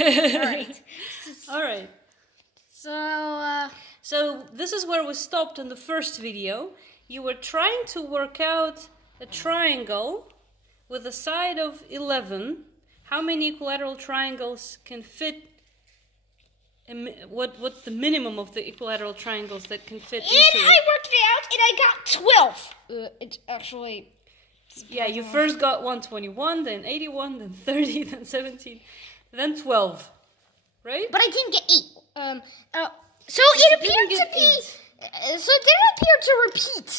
Alright. Alright. So, this is where we stopped in the first video. You were trying to work out a triangle with a side of 11. How many equilateral triangles can fit? What's the minimum of the equilateral triangles that can fit into it? I worked it out and I got 12. It's actually... Yeah, you first got 121, then 81, then 30, then 17, then 12, right? But I didn't get 8. So it appeared to be... So it didn't appear to repeat.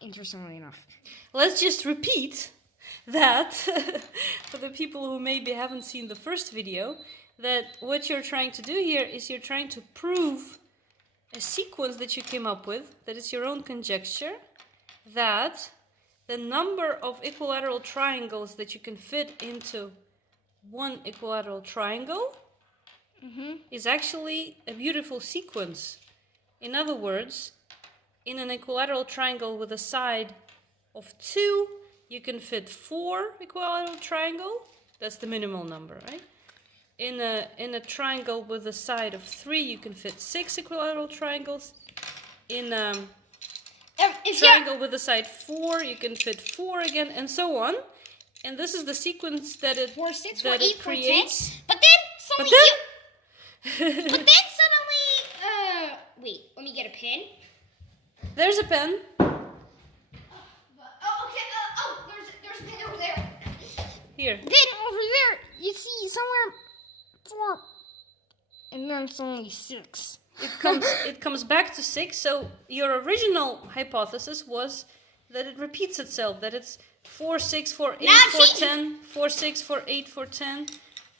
Interestingly enough. Let's just repeat that for the people who maybe haven't seen the first video, that what you're trying to do here is you're trying to prove a sequence that you came up with, that is your own conjecture, that the number of equilateral triangles that you can fit into one equilateral triangle is actually a beautiful sequence. In other words, in an equilateral triangle with a side of 2, you can fit 4 equilateral triangle. That's the minimal number, right? In a triangle with a side of 3, you can fit 6 equilateral triangles. In a triangle with a side 4, you can fit 4 again, and so on. And this is the sequence that it 4, 6, that 4, 8, it creates. 4, 10. But then suddenly wait, let me get a pen. There's a pen. There's a pen over there. Here. Then over there, you see somewhere 4, and then it's only 6. It comes back to 6. So your original hypothesis was that it repeats itself, that it's 4, 6, 4, 8, 4, 10, 4, 6, 4, 8, 4, 10.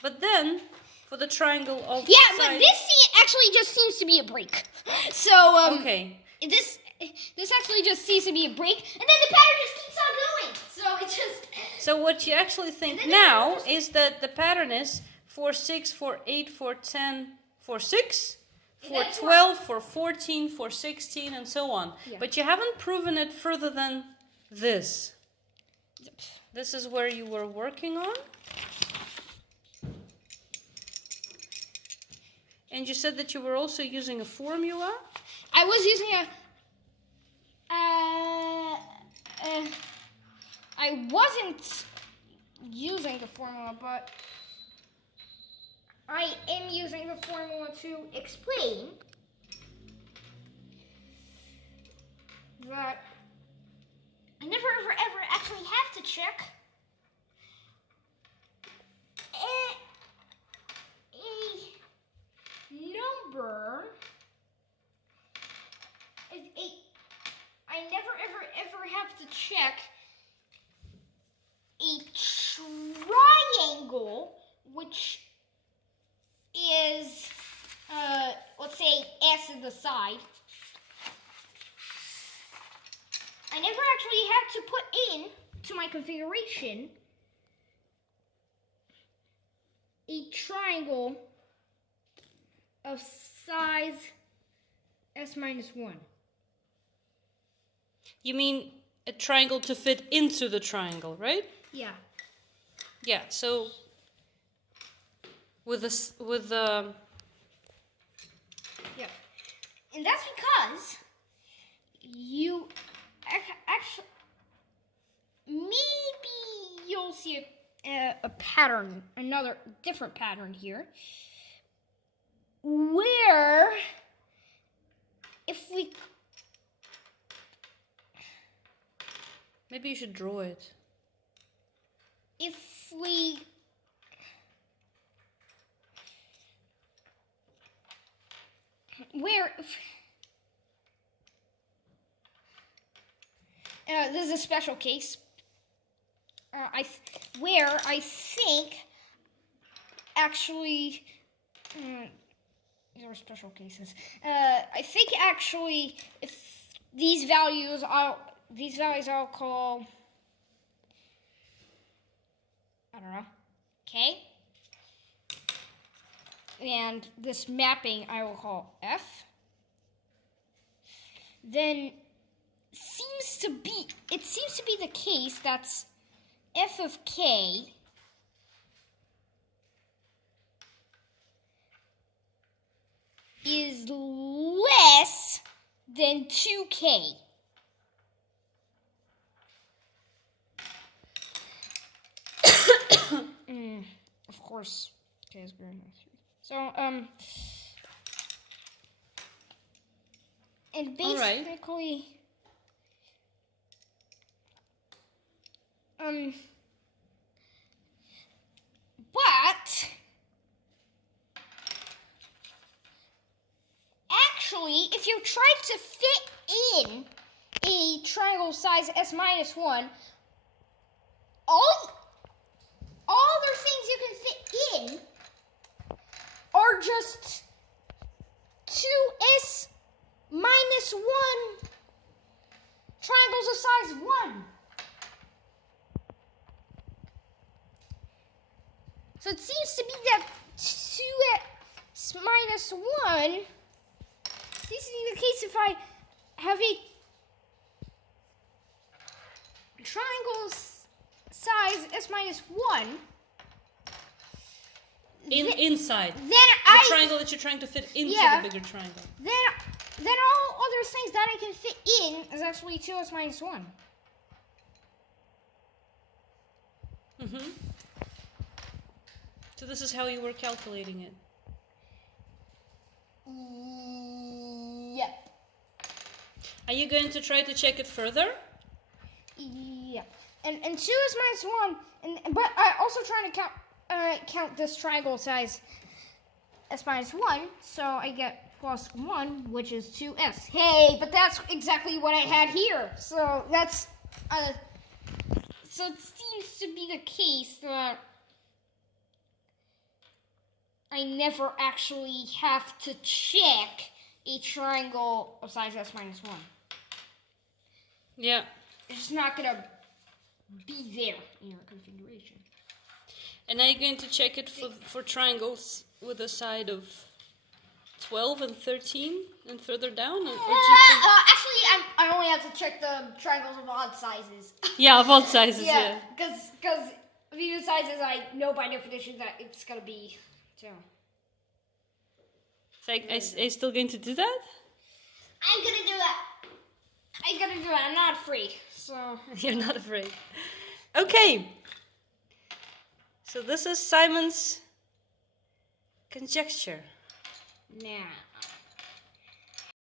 But then for the triangle of but this actually just seems to be a break. So okay. This actually just seems to be a break, and then the pattern just keeps on going. So it just. So what you actually think now is that the pattern is 4, 6, 4, 8, 4, 10, 4, 6, 4, 12, 4, 14, 4, 16, and so on. Yeah. But you haven't proven it further than this. This is where you were working on. And you said that you were also using a formula? I was using I wasn't using the formula, but I am using the formula to explain that I never ever actually have to check a number is I never ever have to check a triangle, which is let's say S in the side. I never actually have to put in to my configuration a triangle of size S minus 1. You mean a triangle to fit into the triangle, right? Yeah. Yeah, so with yeah. And that's because you actually maybe you'll see a pattern, another different pattern here, where if we maybe you should draw it. If we this is a special case. Where I think actually these are special cases. I think actually if these values I'll call, I don't know, K. And this mapping I will call F. Then it seems to be the case that's F of K is less than 2k. Of course, k is greater than 3. So, and basically, but actually, if you try to fit in a triangle size s minus 1, all other things you can fit in are just 2s minus 1 triangles of size 1. So it seems to be that 2s minus 1 seems to be the case if I have a triangle size s minus 1. Inside. Then the triangle that you're trying to fit into the bigger triangle. Then all other things that I can fit in is actually 2s minus 1. Mm-hmm. So this is how you were calculating it. Yep. Are you going to try to check it further? Yep. And 2s minus 1, but I also trying to count this triangle size s minus 1, so I get plus 1, which is 2s. Hey, but that's exactly what I had here. So that's so it seems to be the case that I never actually have to check a triangle of size s minus 1. Yeah. It's just not gonna be there in your configuration. And now you're going to check it for triangles with a side of 12 and 13 and further down? Actually, I only have to check the triangles of odd sizes. Yeah, of odd sizes, yeah. Because of even sizes, I know by definition that it's going to be 2. So are you still going to do that? I'm going to do that. I'm not afraid. So You're not afraid. Okay. So this is Simon's conjecture. Nah.